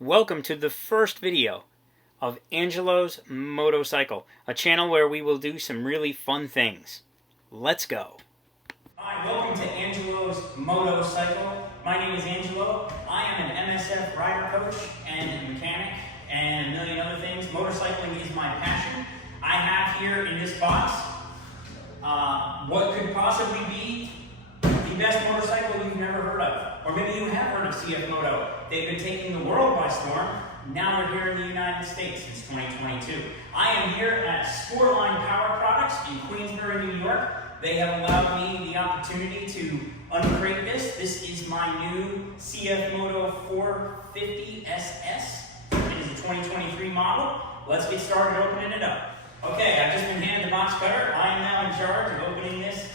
Welcome to the first video of Angelo's Motocycle, a channel where we will do some really fun things. Let's go. Hi, welcome to Angelo's Motocycle. My name is Angelo. I am an MSF rider coach and mechanic and a million other things. Motorcycling is my passion. I have here in this box what could possibly be the best motorcycle you've never heard of. Or maybe you have heard of CFMOTO. They've been taking the world by storm. Now they're here in the United States since 2022. I am here at Sportline Power Products in Queensbury, New York. They have allowed me the opportunity to uncrate this. This is my new CFMOTO 450 SS. It is a 2023 model. Let's get started opening it up. Okay, I've just been handed the box cutter. I am now in charge of opening this,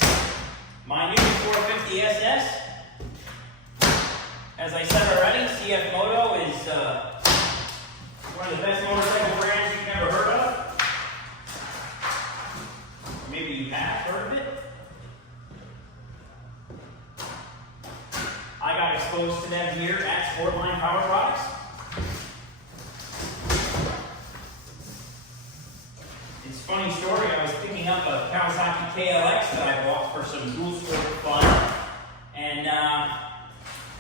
my new 450 SS. As I said already, CFMOTO is one of the best motorcycle brands you've never heard of. Maybe you have heard of it. I got exposed to them here at Sportline Power Products. It's a funny story. I was picking up a Kawasaki KLX that I bought for some dual sport fun, and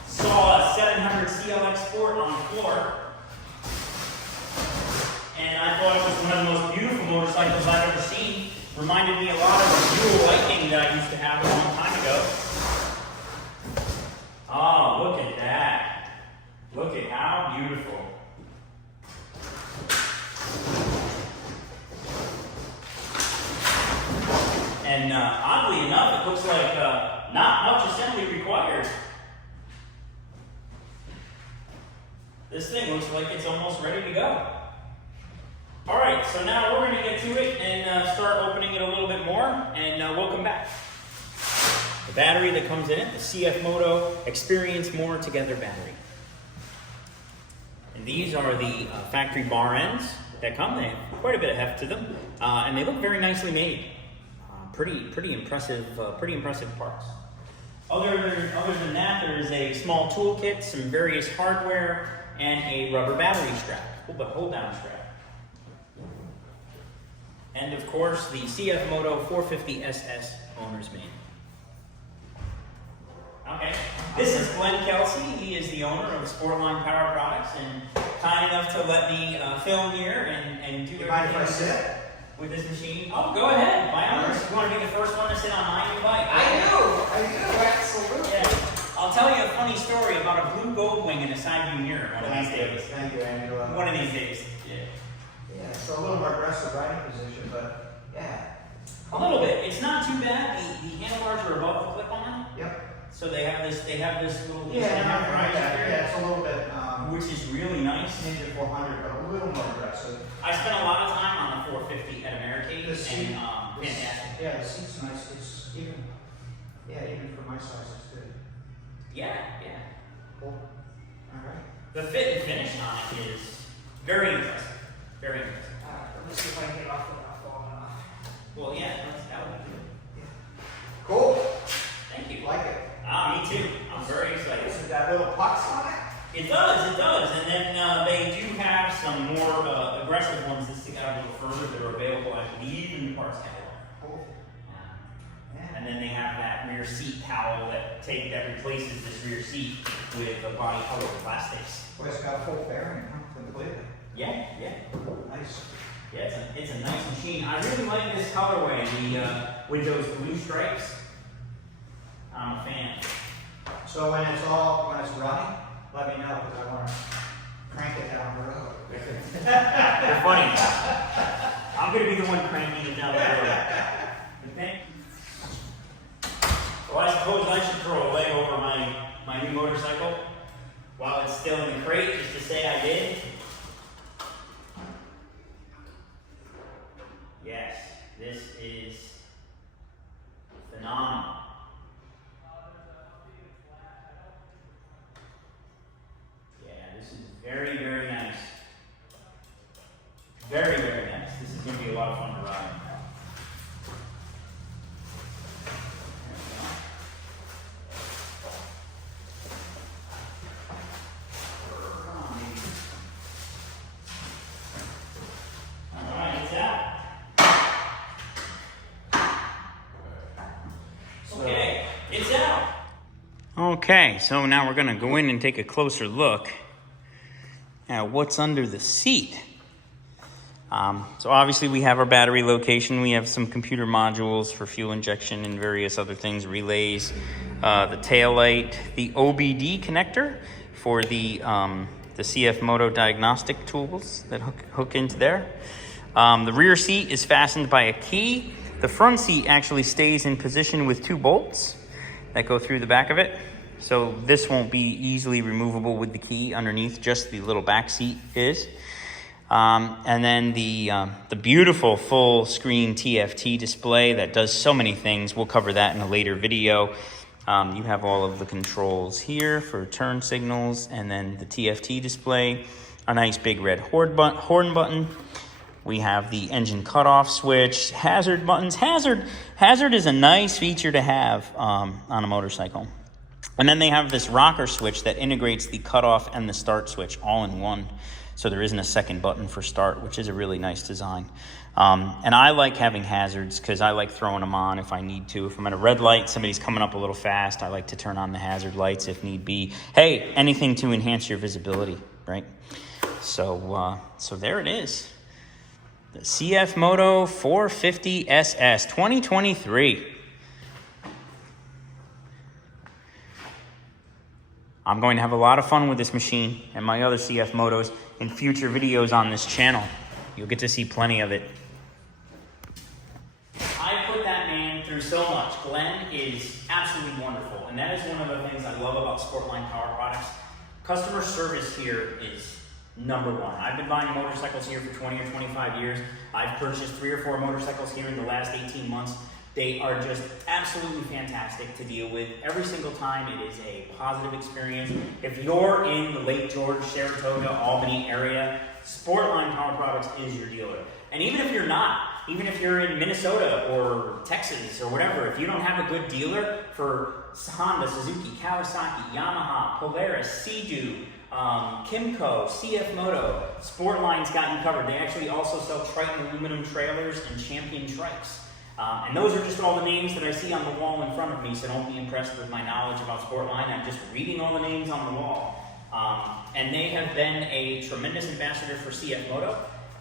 saw a 700 CLX Sport on the floor, and I thought it was one of the most beautiful motorcycles I've ever seen. Reminded me a lot of the Dual Lightning that I used to have a long time ago. Oh, look at that. Look at how beautiful. And oddly enough, it looks like not much assembly required. This thing looks like it's almost ready to go. All right, so now we're going to get to it and start opening it a little bit more, and we'll come back. The battery that comes in it, the CFMOTO Experience More Together battery. And these are the factory bar ends that come. They have quite a bit of heft to them, and they look very nicely made. Pretty impressive parts. Other than that, there is a small toolkit, some various hardware, and a rubber battery strap, hold down strap. And of course, the CFMOTO 450 SS owner's manual. Okay, this is Glenn Kelsey. He is the owner of Sportline Power Products, and kind enough to let me film here and do everything with this machine. Oh, go ahead, by all means. You want to be the first one to sit on my new bike? I do, absolutely. Yeah. I'll tell you a funny story about a blue Goldwing and a side view mirror one of these days. Thank you, Angela. One of these days. Yeah, so a little more aggressive riding position, but yeah. A little bit. It's not too bad. The handlebars are above the clip-on. Yep. So they have this little Yeah, it's a little bit which is really nice. Ninja 400, but a little more aggressive. I spent a lot of time on the 450 at Americade, and fantastic. Yeah, the seat's nice. It's even for my size, it's good. Yeah. Cool. All right. The fit and finish on it is very impressive. Very impressive. Let me see if I can get off without falling off. Well, yeah, that would be good. Yeah. Cool. Thank you. Like it. Me too. I'm very excited. Is that little pucks on it? It does. And then they do have some more aggressive ones that stick out a little further that are available, I believe, in the parts catalog. Cool. Yeah. And then they have that rear seat towel that replaces this rear seat with a body color plastics. Boy, it's got a full bearing, huh? Completely. Yeah. Nice. Yeah, it's a nice machine. I really like this colorway, with those blue stripes. I'm a fan. So when it's running, let me know because I want to crank it down the road. You're funny. I'm going to be the one cranking it down the road. Okay? Well, I suppose I should throw a leg over my new motorcycle while it's still in the crate, just to say I did. Yes, this is phenomenal. Yeah, this is very, very nice. Very, very nice. This is going to be a lot of fun to ride. There we go. Okay, so now we're gonna go in and take a closer look at what's under the seat. So obviously we have our battery location. We have some computer modules for fuel injection and various other things, relays, the tail light, the OBD connector for the CFMOTO diagnostic tools that hook into there. The rear seat is fastened by a key. The front seat actually stays in position with 2 bolts that go through the back of it. So this won't be easily removable with the key underneath, just the little back seat is. And then the beautiful full screen TFT display that does so many things. We'll cover that in a later video. You have all of the controls here for turn signals, and then the TFT display, a nice big red horn button. We have the engine cutoff switch, hazard buttons. Hazard is a nice feature to have on a motorcycle. And then they have this rocker switch that integrates the cutoff and the start switch all in one. So there isn't a second button for start, which is a really nice design. And I like having hazards because I like throwing them on if I need to. If I'm at a red light, somebody's coming up a little fast, I like to turn on the hazard lights if need be. Hey, anything to enhance your visibility, right? So there it is. The CFMOTO 450 SS 2023. I'm going to have a lot of fun with this machine and my other CFMOTOs in future videos on this channel. You'll get to see plenty of it. I put that man through so much. Glenn is absolutely wonderful, and that is one of the things I love about Sportline Power Products. Customer service here is #1. I've been buying motorcycles here for 20 or 25 years. I've purchased 3 or 4 motorcycles here in the last 18 months. They are just absolutely fantastic to deal with. Every single time it is a positive experience. If you're in the Lake George, Saratoga, Albany area, Sportline Power Products is your dealer. And even if you're not, even if you're in Minnesota or Texas or whatever, if you don't have a good dealer for Honda, Suzuki, Kawasaki, Yamaha, Polaris, Sea-Doo, Kimco, CFMOTO, Sportline's got you covered. They actually also sell Triton aluminum trailers and Champion trikes. And those are just all the names that I see on the wall in front of me, so don't be impressed with my knowledge about Sportline. I'm just reading all the names on the wall. And they have been a tremendous ambassador for CFMOTO,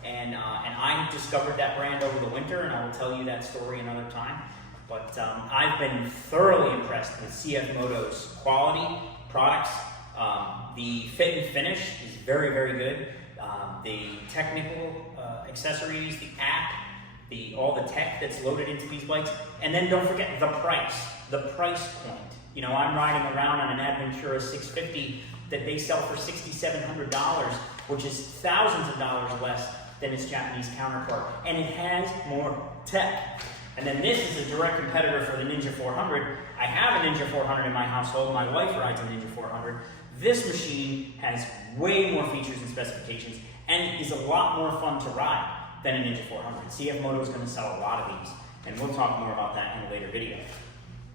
and I discovered that brand over the winter, and I will tell you that story another time. But I've been thoroughly impressed with CFMOTO's quality, products. The fit and finish is very, very good. The technical accessories, the app, all the tech that's loaded into these bikes, and then don't forget the price point. You know, I'm riding around on an Adventura 650 that they sell for $6,700, which is thousands of dollars less than its Japanese counterpart, and it has more tech. And then this is a direct competitor for the Ninja 400. I have a Ninja 400 in my household. My wife rides a Ninja 400. This machine has way more features and specifications and is a lot more fun to ride than a Ninja 400. CFMOTO is going to sell a lot of these, and we'll talk more about that in a later video.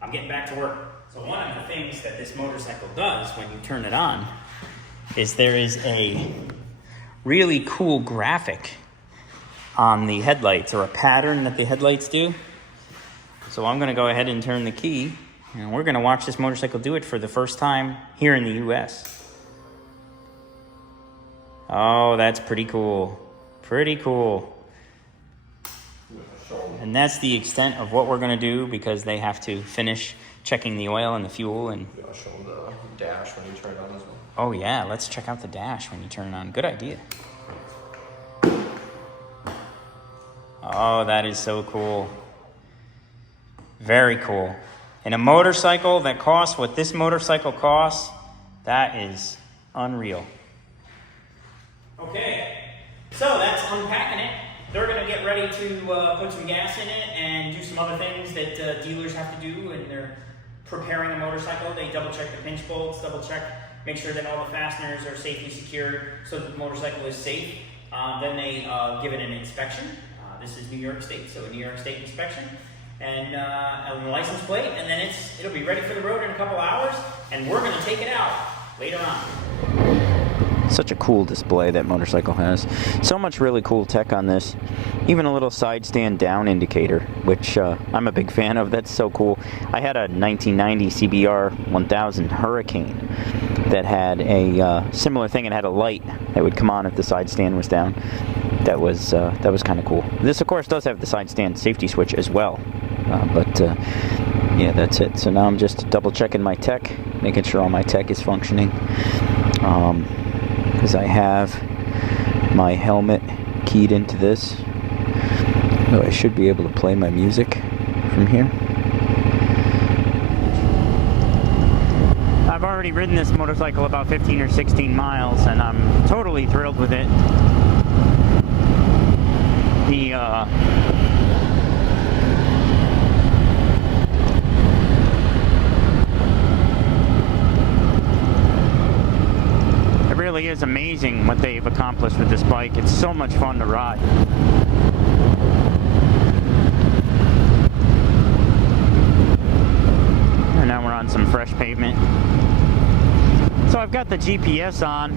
I'm getting back to work. So one of the things that this motorcycle does when you turn it on is there is a really cool graphic on the headlights, or a pattern that the headlights do. So I'm going to go ahead and turn the key, and we're going to watch this motorcycle do it for the first time here in the US. Oh, that's pretty cool. Pretty cool. And that's the extent of what we're going to do, because they have to finish checking the oil and the fuel. And I'll show them the dash when you turn it on as well. oh yeah, let's check out the dash when you turn it on. Good idea. Oh, that is so cool. Very cool. And a motorcycle that costs what this motorcycle costs, that is unreal. Okay, so that's unpacking it. They're going to get ready to put some gas in it and do some other things that dealers have to do when they're preparing a motorcycle. They double check the pinch bolts, double check, make sure that all the fasteners are safely secured so that the motorcycle is safe. Then they give it an inspection. This is New York State, so a New York State inspection and a license plate, and then it'll be ready for the road in a couple hours, and we're going to take it out later on. Such a cool display that motorcycle has. So much really cool tech on this. Even a little side stand down indicator, which I'm a big fan of. That's so cool. I had a 1990 CBR 1000 Hurricane that had a similar thing. It had a light that would come on if the side stand was down. That was kind of cool. This, of course, does have the side stand safety switch as well. Yeah, that's it. So now I'm just double checking my tech, making sure all my tech is functioning. Because I have my helmet keyed into this, so I should be able to play my music from here. I've already ridden this motorcycle about 15 or 16 miles, and I'm totally thrilled with it. It really is amazing what they've accomplished with this bike. It's so much fun to ride. And now we're on some fresh pavement. So I've got the GPS on,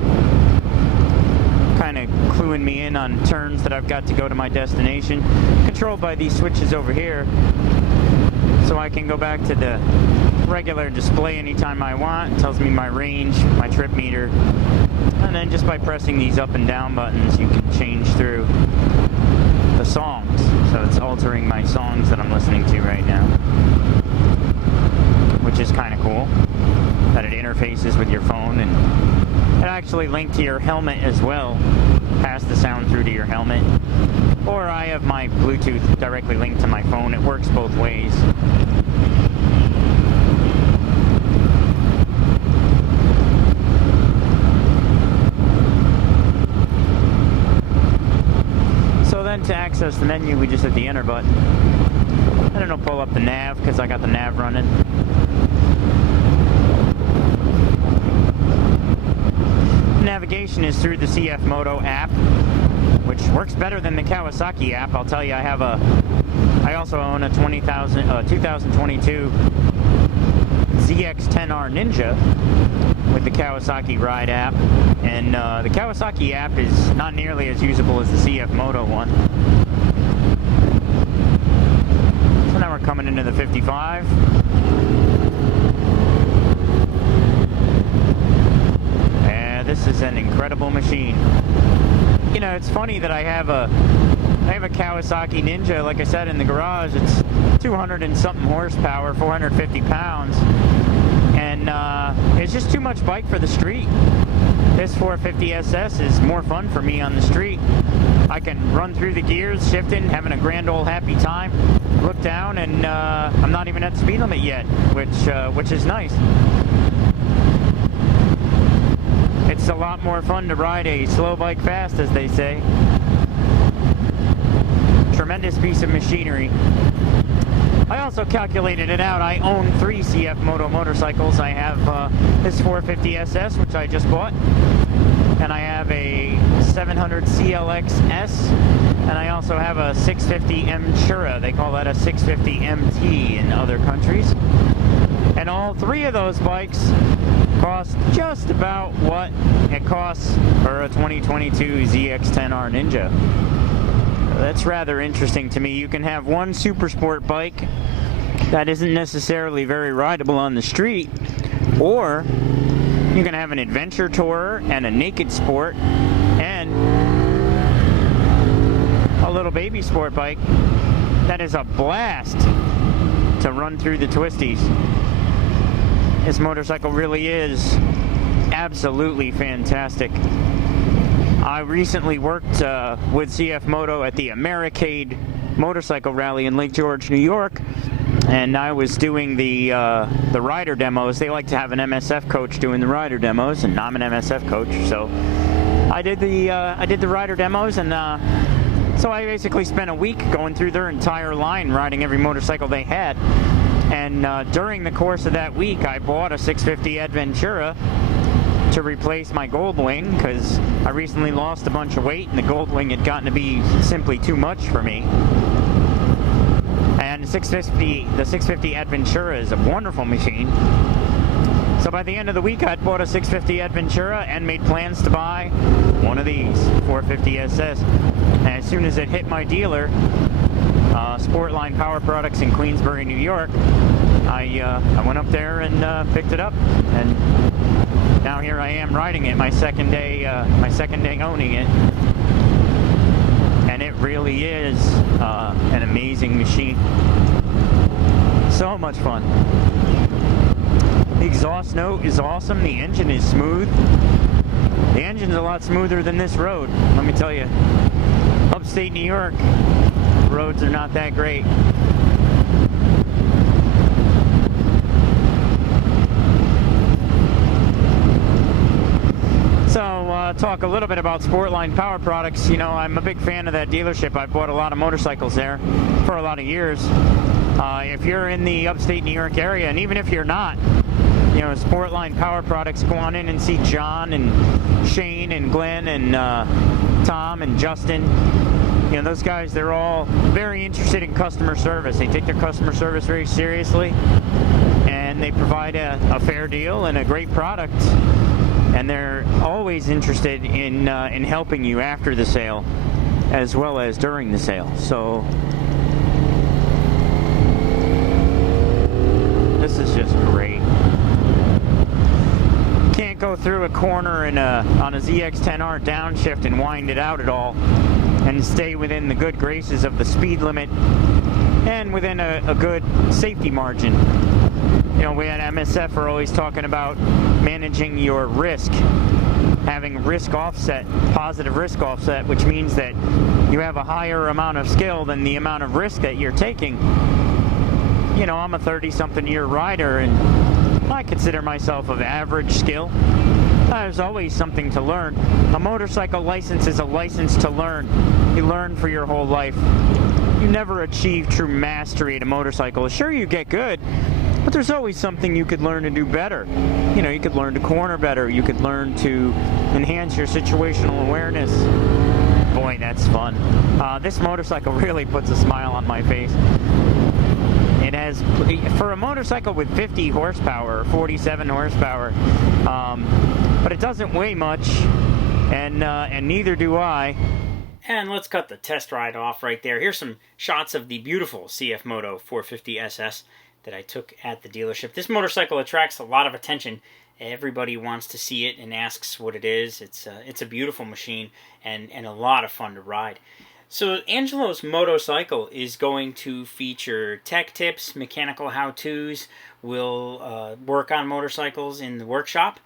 kind of cluing me in on turns that I've got to go to my destination, controlled by these switches over here, so I can go back to the regular display anytime I want. It tells me my range, my trip meter, and then just by pressing these up and down buttons you can change through the songs. So it's altering my songs that I'm listening to right now, which is kind of cool that it interfaces with your phone, and it actually linked to your helmet as well. Pass the sound through to your helmet. Or I have my Bluetooth directly linked to my phone. It works both ways. So then to access the menu, we just hit the enter button. And then it'll pull up the nav because I got the nav running. Navigation is through the CFMOTO app, which works better than the Kawasaki app. I'll tell you, I also own a 2022 ZX-10R Ninja with the Kawasaki Ride app, and the Kawasaki app is not nearly as usable as the CFMOTO one. So now we're coming into the 55. This is an incredible machine. You know, it's funny that I have a Kawasaki Ninja, like I said, in the garage. It's 200 and something horsepower, 450 pounds, and it's just too much bike for the street. This 450 SS is more fun for me on the street. I can run through the gears, shifting, having a grand old happy time, look down, and I'm not even at the speed limit yet, which is nice. It's a lot more fun to ride a slow bike fast, as they say. Tremendous piece of machinery. I also calculated it out. I own 3 CFMOTO motorcycles. I have this 450 SS, which I just bought, and I have a 700 CLX-S, and I also have a 650 Mtura. They call that a 650 MT in other countries. And all 3 of those bikes cost just about what it costs for a 2022 ZX-10R Ninja. That's rather interesting to me. You can have one super sport bike that isn't necessarily very rideable on the street, or you can have an adventure tourer and a naked sport and a little baby sport bike that is a blast to run through the twisties. This motorcycle really is absolutely fantastic. I recently worked with CFMOTO at the Americade motorcycle rally in Lake George, New York, and I was doing the rider demos. They like to have an MSF coach doing the rider demos, and I'm an MSF coach, so I did the rider demos, and so I basically spent a week going through their entire line, riding every motorcycle they had. And during the course of that week, I bought a 650 Adventura to replace my Goldwing, because I recently lost a bunch of weight and the Goldwing had gotten to be simply too much for me. And the 650 Adventura is a wonderful machine. So by the end of the week, I'd bought a 650 Adventura and made plans to buy one of these 450 SS. And as soon as it hit my dealer, Sportline Power Products in Queensbury, New York, I went up there and picked it up, and now here I am riding it. My second day owning it, and it really is an amazing machine. So much fun. The exhaust note is awesome. The engine is smooth. The engine's a lot smoother than this road, let me tell you. Upstate New York, roads are not that great. So, talk a little bit about Sportline Power Products. You know, I'm a big fan of that dealership. I've bought a lot of motorcycles there for a lot of years. If you're in the upstate New York area, and even if you're not, you know, Sportline Power Products, go on in and see John and Shane and Glenn and Tom and Justin. You know, those guys, they're all very interested in customer service. They take their customer service very seriously, and they provide a fair deal and a great product. And they're always interested in helping you after the sale, as well as during the sale. So this is just great. Can't go through a corner on a ZX-10R downshift and wind it out at all, and stay within the good graces of the speed limit and within a good safety margin. You know, we at MSF are always talking about managing your risk, having risk offset, positive risk offset, which means that you have a higher amount of skill than the amount of risk that you're taking. You know, I'm a 30-something year rider, and I consider myself of average skill. There's always something to learn. A motorcycle license is a license to learn. You learn for your whole life. You never achieve true mastery at a motorcycle. Sure, you get good, but there's always something you could learn to do better. You know, you could learn to corner better. You could learn to enhance your situational awareness. Boy, that's fun. This motorcycle really puts a smile on my face. It has, for a motorcycle with 50 horsepower, or 47 horsepower, but it doesn't weigh much, and neither do I. And let's cut the test ride off right there. Here's some shots of the beautiful CFMOTO 450 SS that I took at the dealership. This motorcycle attracts a lot of attention. Everybody wants to see it and asks what it is. It's a beautiful machine and a lot of fun to ride. So AngelosMoToCycle is going to feature tech tips, mechanical how-tos. We'll work on motorcycles in the workshop,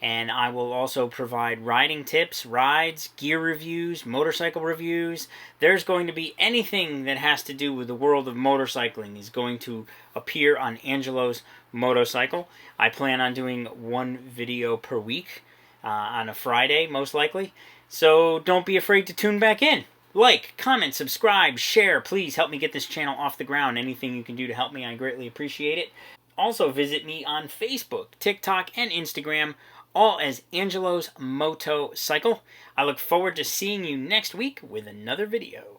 and I will also provide riding tips, rides, gear reviews, motorcycle reviews. There's going to be anything that has to do with the world of motorcycling is going to appear on AngelosMoToCycle. I plan on doing one video per week on a Friday, most likely. So don't be afraid to tune back in. Like, comment, subscribe, share. Please help me get this channel off the ground. Anything you can do to help me, I greatly appreciate it. Also visit me on Facebook, TikTok, and Instagram, all as AngelosMoToCycle. I look forward to seeing you next week with another video.